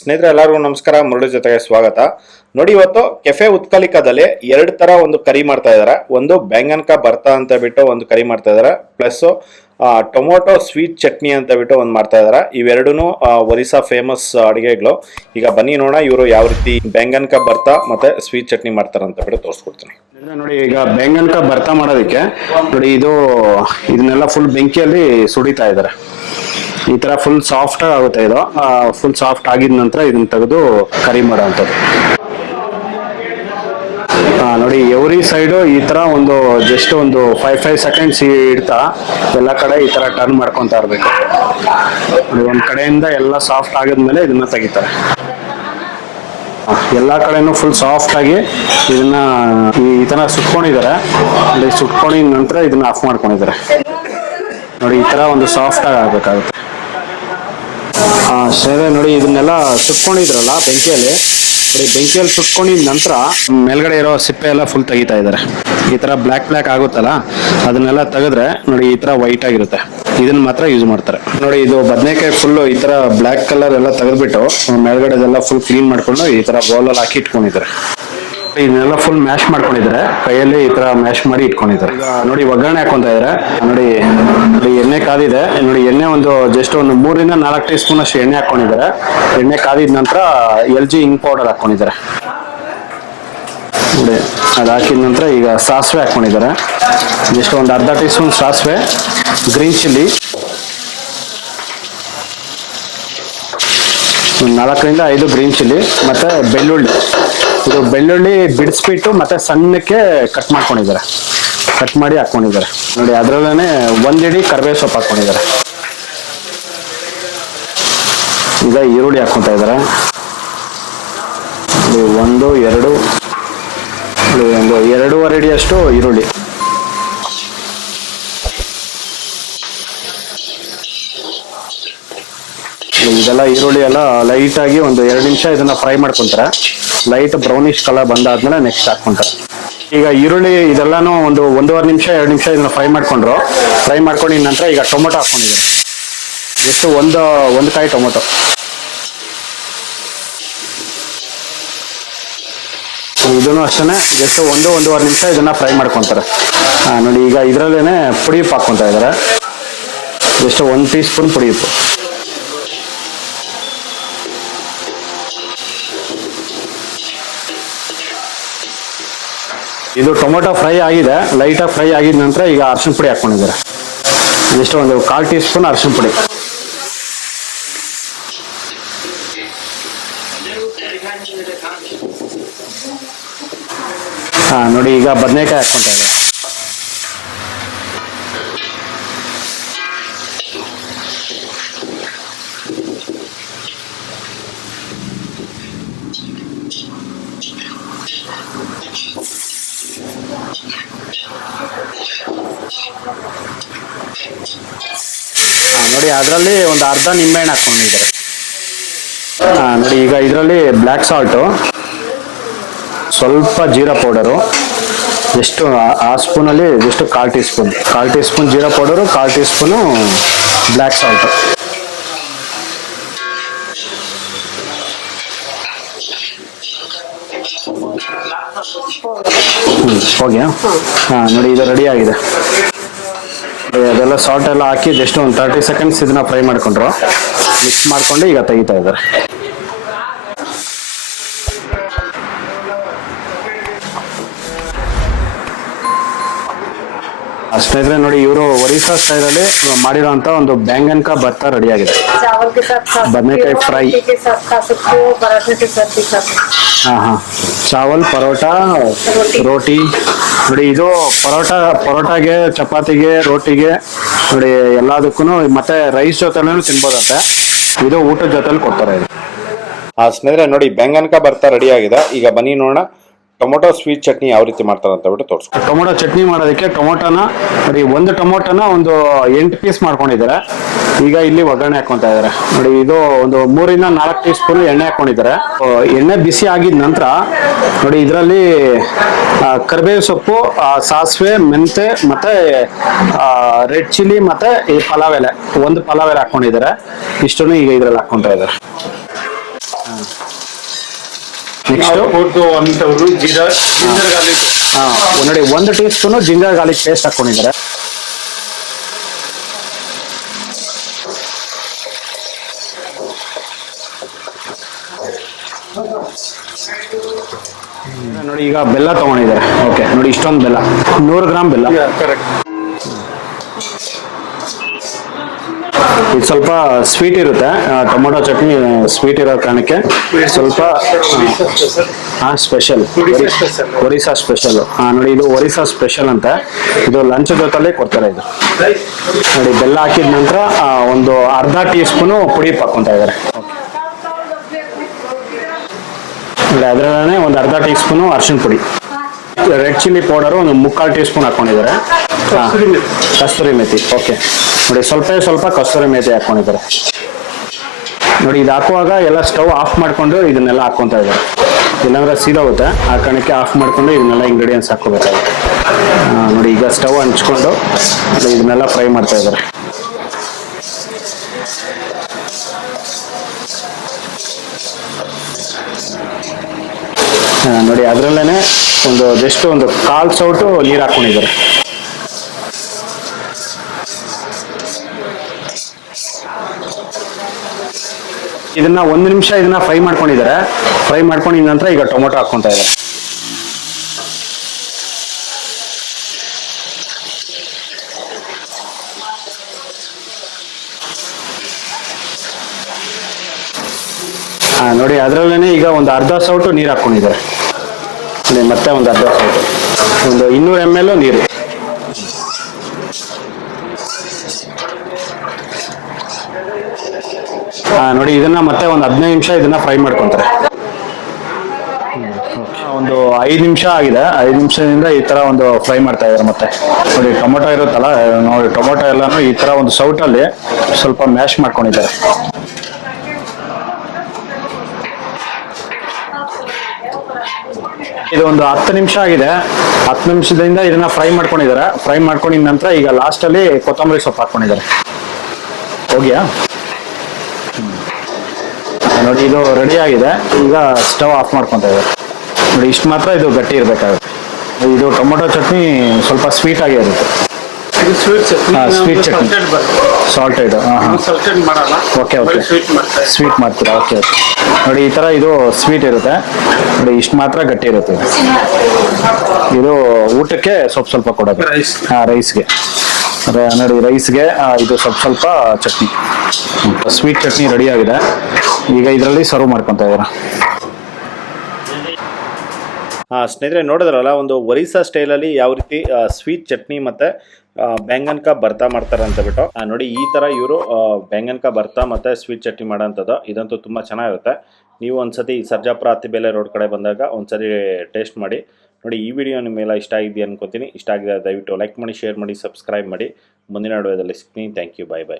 ಸ್ನೇಹಿತರೆ ಎಲ್ಲರಿಗೂ ನಮಸ್ಕಾರ. ಮುರಳಿ ಜೊತೆಗೆ ಸ್ವಾಗತ. ನೋಡಿ, ಇವತ್ತು ಕೆಫೆ ಉತ್ಕಲಿಕದಲ್ಲಿ ಎರಡು ತರ ಒಂದು ಕರಿ ಮಾಡ್ತಾ ಇದಾರೆ. ಒಂದು ಬ್ಯಾಂಗನ್ ಕಾ ಬರ್ತಾ ಅಂತ ಬಿಟ್ಟು ಒಂದು ಕರಿ ಮಾಡ್ತಾ ಇದಾರೆ, ಪ್ಲಸ್ ಟೊಮೊಟೊ ಸ್ವೀಟ್ ಚಟ್ನಿ ಅಂತ ಬಿಟ್ಟು ಒಂದು ಮಾಡ್ತಾ ಇದಾರೆ. ಇವೆರಡೂ ಒರಿಸ್ಸಾ ಫೇಮಸ್ ಅಡಿಗೆಗಳು. ಈಗ ಬನ್ನಿ ನೋಡೋಣ ಇವರು ಯಾವ ರೀತಿ ಬ್ಯಾಂಗನ್ ಕಾ ಬರ್ತಾ ಮತ್ತೆ ಸ್ವೀಟ್ ಚಟ್ನಿ ಮಾಡ್ತಾರೆ ಅಂತ ಬಿಟ್ಟು ತೋರಿಸ್ಕೊಡ್ತೀನಿ. ನೋಡಿ, ಈಗ ಬ್ಯಾಂಗನ್ ಕಾ ಬರ್ತಾ ಮಾಡೋದಕ್ಕೆ ನೋಡಿ ಇದನ್ನೆಲ್ಲ ಫುಲ್ ಬೆಂಕಿಯಲ್ಲಿ ಸುಡಿತಾ ಇದಾರೆ. ಈ ತರ ಫುಲ್ ಸಾಫ್ಟ್ ಆಗುತ್ತೆ. ಇದು ಫುಲ್ ಸಾಫ್ಟ್ ಆಗಿದ ನಂತರ ಇದನ್ನ ತೆಗೆದು ಕರಿ ಮಾಡೋವಂಥದ್ದು. ನೋಡಿ, ಎವ್ರಿ ಸೈಡು ಈ ತರ ಒಂದು ಜಸ್ಟ್ ಒಂದು 5 ಸೆಕೆಂಡ್ಸ್ ಇಡ್ತಾ ಎಲ್ಲ ಕಡೆ ಈ ತರ ಟರ್ನ್ ಮಾಡ್ಕೊಂತ ಇರ್ಬೇಕು. ಒಂದ್ ಕಡೆಯಿಂದ ಎಲ್ಲ ಸಾಫ್ಟ್ ಆಗಿದ್ಮೇಲೆ ಇದನ್ನ ತೆಗಿತಾರೆ. ಎಲ್ಲಾ ಕಡೆನೂ ಫುಲ್ ಸಾಫ್ಟ್ ಆಗಿ ಇದನ್ನ ಈ ತರ ಸುಟ್ಕೊಂಡಿದ್ದಾರೆ. ಸುಟ್ಕೊಂಡಿದ ನಂತರ ಇದನ್ನ ಆಫ್ ಮಾಡ್ಕೊಂಡಿದ್ದಾರೆ. ನೋಡಿ, ಈ ತರ ಒಂದು ಸಾಫ್ಟ್ ಆಗಿ ಆಗ್ಬೇಕಾಗುತ್ತೆ. ಸರಿ, ನೋಡಿ ಇದನ್ನೆಲ್ಲ ಸುಟ್ಕೊಂಡಿದ್ರಲ್ಲ ಬೆಂಕಿಯಲ್ಲಿ, ನೋಡಿ ಬೆಂಕಿಯಲ್ಲಿ ಸುಟ್ಕೊಂಡಿದ ನಂತರ ಮೇಲ್ಗಡೆ ಇರೋ ಸಿಪ್ಪೆ ಎಲ್ಲ ಫುಲ್ ತೆಗಿತಾ ಇದ್ದಾರೆ. ಈ ತರ ಬ್ಲ್ಯಾಕ್ ಆಗುತ್ತಲ್ಲ, ಅದನ್ನೆಲ್ಲ ತೆಗೆದ್ರೆ ನೋಡಿ ಈ ತರ ವೈಟ್ ಆಗಿರುತ್ತೆ. ಇದನ್ನ ಮಾತ್ರ ಯೂಸ್ ಮಾಡ್ತಾರೆ. ನೋಡಿ, ಇದು ಬದನೆಕಾಯಿ ಫುಲ್ ಈ ತರ ಬ್ಲ್ಯಾಕ್ ಕಲರ್ ಎಲ್ಲ ತೆಗೆದ್ಬಿಟ್ಟು ಮೇಲ್ಗಡೆದೆಲ್ಲ ಫುಲ್ ಕ್ಲೀನ್ ಮಾಡ್ಕೊಂಡು ಈ ತರ ಬೌಲಲ್ಲಿ ಹಾಕಿ ಇಟ್ಕೊಂಡಿದ್ದಾರೆ. ಇದನ್ನೆಲ್ಲ ಫುಲ್ ಮ್ಯಾಶ್ ಮಾಡ್ಕೊಂಡಿದ್ದಾರೆ. ಕೈಯಲ್ಲಿ ಈ ತರ ಮ್ಯಾಶ್ ಮಾಡಿ ಇಟ್ಕೊಂಡಿದ್ದಾರೆ. ಈಗ ನೋಡಿ ಒಗ್ಗರಣೆ ಹಾಕೊಂತ ಇದ್ದಾರೆ. ನೋಡಿ ಎಣ್ಣೆ ಕಾದಿದೆ. ನೋಡಿ, ಎಣ್ಣೆ ಒಂದು ಜಸ್ಟ್ ಒಂದು 3 ಇಂದ 4 ಟೀ ಸ್ಪೂನ್ ಅಷ್ಟು ಎಣ್ಣೆ ಹಾಕೊಂಡಿದ್ದಾರೆ. ಎಣ್ಣೆ ಕಾದಿದ ನಂತರ LG ಇಂಕ್ ಪೌಡರ್ ಹಾಕೊಂಡಿದ್ದಾರೆ. ನೋಡಿ, ಅದು ಹಾಕಿದ ನಂತರ ಈಗ ಸಾಸಿವೆ ಹಾಕೊಂಡಿದ್ದಾರೆ. ಜಸ್ಟ್ ಒಂದು ಅರ್ಧ ಟೀ ಸ್ಪೂನ್ ಸಾಸಿವೆ, ಗ್ರೀನ್ ಚಿಲ್ಲಿ, ಒಂದು 4 ರಿಂದ 5 ಗ್ರೀನ್ ಚಿಲ್ಲಿ, ಮತ್ತೆ ಬೆಳ್ಳುಳ್ಳಿ. ಇದು ಬೆಳ್ಳುಳ್ಳಿ ಬಿಡಿಸ್ಬಿಟ್ಟು ಮತ್ತೆ ಸಣ್ಣಕ್ಕೆ ಕಟ್ ಮಾಡ್ಕೊಂಡಿದ್ದಾರೆ. ಕಟ್ ಮಾಡಿ ಹಾಕೊಂಡಿದ್ದಾರೆ. ನೋಡಿ, ಅದರಲ್ಲೇ 1 ಇಡೀ ಕರಿಬೇವು ಸೊಪ್ಪು ಹಾಕೊಂಡಿದ್ದಾರೆ. ಈಗ ಈರುಳ್ಳಿ ಹಾಕೊಂತ ಇದ್ದಾರೆ. 1, 2, ಒಂದು 2.5 ಅಡಿ ಅಷ್ಟು ಈರುಳ್ಳಿ. ಇದೆಲ್ಲ ಈರುಳ್ಳಿ ಎಲ್ಲ ಲೈಟ್ ಆಗಿ ಒಂದು 2 ನಿಮಿಷ ಇದನ್ನ ಫ್ರೈ ಮಾಡ್ಕೊಂತಾರೆ. ಲೈಟ್ ಬ್ರೌನಿಶ್ ಕಲರ್ ಬಂದಾದ್ಮೇಲೆ ನೆಕ್ಸ್ಟ್ ಹಾಕೊಂತಾರೆ. ಈಗ ಈರುಳ್ಳಿ ಇದೆಲ್ಲಾನು ಒಂದು 1.5 ನಿಮಿಷ 2 ನಿಮಿಷ ಇದನ್ನ ಫ್ರೈ ಮಾಡ್ಕೊಂಡ್ರು. ಫ್ರೈ ಮಾಡ್ಕೊಂಡಿದ ನಂತರ ಈಗ ಟೊಮೊಟೊ ಹಾಕೊಂಡಿದ್ದಾರೆ. ಎಷ್ಟು ಒಂದು ಕಾಯಿ ಟೊಮೊಟೊ. ಇದನ್ನು ಅಷ್ಟೇ ಜಸ್ಟ್ 1-1.5 ನಿಮಿಷ ಇದನ್ನ ಫ್ರೈ ಮಾಡ್ಕೊಂತಾರೆ. ನೋಡಿ, ಈಗ ಇದರಲ್ಲೇನೆ ಪುಡಿ ಉಪ್ಪು ಹಾಕೊಂತ ಇದ್ದಾರೆ. ಜಸ್ಟ್ 1 ಟೀ ಸ್ಪೂನ್ ಪುಡಿ ಉಪ್ಪು. ಇದು ಟೊಮೊಟೊ ಫ್ರೈ ಆಗಿದೆ. ಲೈಟಾಗಿ ಫ್ರೈ ಆಗಿದ ನಂತರ ಈಗ ಅರಿಶಿನ ಪುಡಿ ಹಾಕೊಂಡಿದ್ದಾರೆ. ಜಸ್ಟ್ ಒಂದು 1/4 ಟೀ ಸ್ಪೂನ್ ಅರಿಶಿನ ಪುಡಿ. ನೋಡಿ, ಈಗ ಬದನೆಕಾಯಿ ಹಾಕೊಂತ ಇದೆ. ನೋಡಿ, ಅದರಲ್ಲಿ ಒಂದು ಅರ್ಧ ನಿಂಬೆಹಣ್ಣು ಹಾಕೊಂಡಿದ್ದಾರೆ. ನೋಡಿ, ಈಗ ಇದರಲ್ಲಿ ಬ್ಲ್ಯಾಕ್ ಸಾಲ್ಟು, ಸ್ವಲ್ಪ ಜೀರಾ ಪೌಡರು, ಎಷ್ಟು ಆ ಸ್ಪೂನಲ್ಲಿ ಜಸ್ಟ್ 1/4 ಟೀ ಸ್ಪೂನ್ ಜೀರಾ powder, 1/4 teaspoon black salt. ಹೋಗಿ ನೋಡಿ, ಇದು ರೆಡಿ ಆಗಿದೆ. ಅದೆಲ್ಲ ಸಾಲ್ಟ್ ಎಲ್ಲ ಹಾಕಿ ಜಸ್ಟ್ ಒಂದು 30 ಸೆಕೆಂಡ್ಸ್ ಇದನ್ನ ಫ್ರೈ ಮಾಡ್ಕೊಂಡ್ರು. ಮಿಕ್ಸ್ ಮಾಡ್ಕೊಂಡು ಈಗ ತೆಗಿತಾ ಇದ್ದಾರೆ. ಸ್ನೇಹಿತರೆ, ನೋಡಿ ಇವರು ಒರಿಸ್ಸಾ ಸ್ಟೈಲಲ್ಲಿ ಮಾಡಿರೋಂಥ ಒಂದು ಬ್ಯಾಂಗನ್ ಕಾ ಬರ್ತಾ ರೆಡಿ ಆಗಿದೆ. ಬದನೆಕಾಯಿ ಫ್ರೈ. ಚಾವಲ್, ಪರೋಟ, ರೋಟಿ. ನೋಡಿ, ಇದು ಪರೋಟಾಗೆ, ಚಪಾತಿಗೆ, ರೋಟಿಗೆ, ನೋಡಿ ಎಲ್ಲದಕ್ಕೂ ಮತ್ತೆ ರೈಸ್ ಜೊತೆನೂ ತಿನ್ಬೋದಂತೆ. ಇದು ಊಟದ ಜೊತೆಲಿ ಕೊಡ್ತಾರೆ ಇದು. ಸ್ನೇಹಿತರೆ, ನೋಡಿ ಬ್ಯಾಂಗನ್ ಕಾ ಬರ್ತಾ ರೆಡಿ ಆಗಿದೆ. ಈಗ ಬನ್ನಿ ನೋಡೋಣ ಟೊಮೊಟೊ ಸ್ವೀಟ್ ಚಟ್ನಿ ಯಾವ ರೀತಿ ಮಾಡ್ತಾರೆ ಅಂತ ಬಿಟ್ಟು ತೋರಿಸ್ಕೊ. ಟೊಮೊಟೊ ಚಟ್ನಿ ಮಾಡೋದಕ್ಕೆ ಟೊಮೊಟೊನ ನೋಡಿ, ಒಂದು ಟೊಮೊಟೊನ ಒಂದು 8 ಪೀಸ್ ಮಾಡ್ಕೊಂಡಿದ್ದಾರೆ. ಈಗ ಇಲ್ಲಿ ಒಗ್ಗರಣೆ ಹಾಕೊಂತ ಇದ್ದಾರೆ. ನೋಡಿ, ಇದು ಒಂದು 3 ರಿಂದ 4 ಟೀ ಸ್ಪೂನ್ ಎಣ್ಣೆ ಹಾಕೊಂಡಿದ್ದಾರೆ. ಎಣ್ಣೆ ಬಿಸಿ ಆಗಿದ ನಂತರ ನೋಡಿ, ಇದರಲ್ಲಿ ಕರಿಬೇವು ಸೊಪ್ಪು, ಸಾಸಿವೆ, ಮೆಂತೆ, ಮತ್ತೆ ರೆಡ್ ಚಿಲ್ಲಿ, ಮತ್ತೆ ಈ ಪಲಾವ್ ಎಲೆ, ಒಂದು ಪಲಾವ್ ಎಲೆ ಹಾಕೊಂಡಿದ್ದಾರೆ. ಇಷ್ಟನ್ನು ಈಗ ಇದ್ರಲ್ಲಿ ಹಾಕೊಂತ ಇದ್ದಾರೆ. ನೆಕ್ಸ್ಟು ಅಂತವ್ರು ಜಿಂಜರ್ ಗಾರ್ಲಿಕ್ ನೋಡಿ 1 teaspoon ginger garlic paste ಹಾಕ್ಕೊಂಡಿದ್ದಾರೆ. ನೋಡಿ ಈಗ ಬೆಲ್ಲ ತಗೊಂಡಿದ್ದಾರೆ. ಓಕೆ ನೋಡಿ ಇಷ್ಟೊಂದು ಬೆಲ್ಲ, 100 ಗ್ರಾಮ್ ಬೆಲ್ಲ. ಕರೆಕ್ಟ್. ಇದು ಸ್ವಲ್ಪ ಸ್ವೀಟ್ ಇರುತ್ತೆ, ಟೊಮೊಟೊ ಚಟ್ನಿ ಸ್ವೀಟ್ ಇರೋ ಕಾರಣಕ್ಕೆ ಸ್ವಲ್ಪ ಸ್ಪೆಷಲ್, ಒರಿಸ್ಸಾ ಸ್ಪೆಷಲ್. ನೋಡಿ ಇದು ಒರಿಸ್ಸಾ ಸ್ಪೆಷಲ್ ಅಂತ, ಇದು ಲಂಚ್ ಜೊತೆಲೇ ಕೊಡ್ತಾರೆ. ಇದು ನೋಡಿ ಬೆಲ್ಲ ಹಾಕಿದ ನಂತರ ಒಂದು ಅರ್ಧ ಟೀ ಸ್ಪೂನು ಪುಡಿ ಹಾಕೊಂತ ಇದ್ದಾರೆ. ಅದರಲ್ಲೇ ಒಂದು ಅರ್ಧ ಟೀ ಸ್ಪೂನು ಅರಿಶಿನ ಪುಡಿ, ರೆಡ್ ಚಿಲ್ಲಿ ಪೌಡರು ಒಂದು 3/4 ಟೀ ಸ್ಪೂನ್ ಹಾಕೊಂಡಿದ್ದಾರೆ. ಕಸ್ತೂರಿ ಮೆಥಿ. ಓಕೆ ನೋಡಿ ಸ್ವಲ್ಪ ಕಸ್ತೂರಿ ಮೆಥಿ ಹಾಕೊಂಡಿದ್ದಾರೆ. ನೋಡಿ ಇದು ಹಾಕುವಾಗ ಎಲ್ಲ ಸ್ಟವ್ ಆಫ್ ಮಾಡಿಕೊಂಡು ಇದನ್ನೆಲ್ಲ ಹಾಕ್ಕೊತಾ ಇದ್ದಾರೆ, ಇಲ್ಲಾಂದ್ರೆ ಸೀದೋಗುತ್ತೆ. ಆ ಕಾರಣಕ್ಕೆ ಆಫ್ ಮಾಡಿಕೊಂಡು ಇದನ್ನೆಲ್ಲ ಇಂಗ್ರೀಡಿಯೆಂಟ್ಸ್ ಹಾಕೋಬೇಕಾಗುತ್ತೆ. ನೋಡಿ ಈಗ ಸ್ಟವ್ ಹಂಚ್ಕೊಂಡು ಇದನ್ನೆಲ್ಲ ಫ್ರೈ ಮಾಡ್ತಾ ಇದ್ದಾರೆ. ನೋಡಿ ಅದರಲ್ಲೇ ಒಂದು ಜಸ್ಟ್ ಒಂದು 1/4 ಸೌಟು ನೀರು ಹಾಕೊಂಡಿದ್ದಾರೆ. ಇದನ್ನ 1 ನಿಮಿಷ ಇದನ್ನ ಫ್ರೈ ಮಾಡ್ಕೊಂಡಿದ್ದಾರೆ. ಫ್ರೈ ಮಾಡ್ಕೊಂಡಿದ ನಂತರ ಈಗ ಟೊಮೊಟೊ ಹಾಕ್ಕೊಂತ ಇದ್ದಾರೆ. ನೋಡಿ ಅದರಲ್ಲೇ ಈಗ ಒಂದು ಅರ್ಧ ಸೌಟು ನೀರು ಹಾಕ್ಕೊಂಡಿದ್ದಾರೆ. ಮತ್ತೆ ಒಂದು ಅರ್ಧ ಸೌಟು, ಒಂದು 200 ml ನೀರು. ನೋಡಿ ಇದನ್ನ ಮತ್ತೆ ಒಂದು 15 ನಿಮಿಷ ಇದನ್ನ ಫ್ರೈ ಮಾಡ್ಕೊಂತಾರೆ. ಒಂದು 5 ನಿಮಿಷ ಆಗಿದೆ. 5 ನಿಮಿಷದಿಂದ ಈ ತರ ಒಂದು ಫ್ರೈ ಮಾಡ್ತಾ ಇದ್ದಾರೆ. ಮತ್ತೆ ನೋಡಿ ಟೊಮೊಟೊ ಇರುತ್ತಲ್ಲ, ನೋಡಿ ಟೊಮೊಟೊ ಎಲ್ಲಾನು ಈ ತರ ಒಂದು ಸೌಟಲ್ಲಿ ಸ್ವಲ್ಪ ಮ್ಯಾಶ್ ಮಾಡ್ಕೊಂಡಿದ್ದಾರೆ. ಇದು ಒಂದು 10 ನಿಮಿಷ ಆಗಿದೆ. 10 ನಿಮಿಷದಿಂದ ಇದನ್ನ ಫ್ರೈ ಮಾಡ್ಕೊಂಡಿದ್ದಾರೆ. ಫ್ರೈ ಮಾಡ್ಕೊಂಡಿದ ನಂತರ ಈಗ ಲಾಸ್ಟ್ ಅಲ್ಲಿ ಕೊತ್ತಂಬರಿ ಸೊಪ್ಪು ಹಾಕೊಂಡಿದ್ದಾರೆ. ಹೋಗ್ಯಾ? ನೋಡಿ ಇದು ರೆಡಿ ಆಗಿದೆ. ಈಗ ಸ್ಟವ್ ಆಫ್ ಮಾಡ್ಕೊಂತ ಇದ್ದಾರೆ. ನೋಡಿ ಇಷ್ಟು ಮಾತ್ರ ಇದು ಗಟ್ಟಿ ಇರಬೇಕಾಗುತ್ತೆ. ಇದು ಟೊಮೊಟೊ ಚಟ್ನಿ ಸ್ವಲ್ಪ ಸ್ವೀಟ್ ಆಗಿ ಇರುತ್ತೆ. Sweet chutney, salted. Okay sweet ಮಾಡ್ತೀರಾ? ಓಕೆ ನೋಡಿ ಈ ತರ ಇದು ಸ್ವೀಟ್ ಇರುತ್ತೆ. ನೋಡಿ ಇಷ್ಟು ಮಾತ್ರ ಗಟ್ಟಿ ಇರುತ್ತೆ. ಇದು ಊಟಕ್ಕೆ ಸ್ವಲ್ಪ ಕೊಡೋದು. ರೈಸ್ಗೆ ನೋಡಿ ರೈಸ್ಗೆ ಇದು ಸ್ವಲ್ಪ ಚಟ್ನಿ, ಸ್ವೀಟ್ ಚಟ್ನಿ ರೆಡಿ ಆಗಿದೆ. ಈಗ ಇದರಲ್ಲಿ ಸರ್ವ್ ಮಾಡ್ಕೊತಾ ಇದ್ದಾರೆ. ಸ್ನೇಹಿತರೆ ನೋಡಿದ್ರಲ್ಲ, ಒಂದು ಒರಿಸ್ಸಾ ಸ್ಟೈಲಲ್ಲಿ ಯಾವ ರೀತಿ ಸ್ವೀಟ್ ಚಟ್ನಿ ಮತ್ತು ಬ್ಯಾಂಗನ್ ಕಾ ಬರ್ತಾ ಮಾಡ್ತಾರೆ ಅಂತ ಬಿಟ್ಟು. ನೋಡಿ ಈ ಥರ ಇವರು ಬ್ಯಾಂಗನ್ ಕಾ ಬರ್ತಾ ಮತ್ತು ಸ್ವೀಟ್ ಚಟ್ನಿ ಮಾಡೋಂಥದ್ದು. ಇದಂತೂ ತುಂಬ ಚೆನ್ನಾಗಿರುತ್ತೆ. ನೀವು ಒಂದ್ಸತಿ ಸರ್ಜಾಪುರ ಅತ್ತಿಬೇಲೆ ರೋಡ್ ಕಡೆ ಬಂದಾಗ ಒಂದ್ಸರಿ ಟೇಸ್ಟ್ ಮಾಡಿ ನೋಡಿ. ಈ ವಿಡಿಯೋ ನಿಮ್ಮೆಲ್ಲ ಇಷ್ಟ ಆಗಿದೆ ಅನ್ಕೋತೀನಿ. ಇಷ್ಟ ಆಗಿದೆ ದಯವಿಟ್ಟು ಲೈಕ್ ಮಾಡಿ, ಶೇರ್ ಮಾಡಿ, ಸಬ್ಸ್ಕ್ರೈಬ್ ಮಾಡಿ. ಮುಂದಿನ ವಿಡಿಯೋದಲ್ಲಿ ಸಿಗ್ತೀನಿ. Thank you. Bye bye.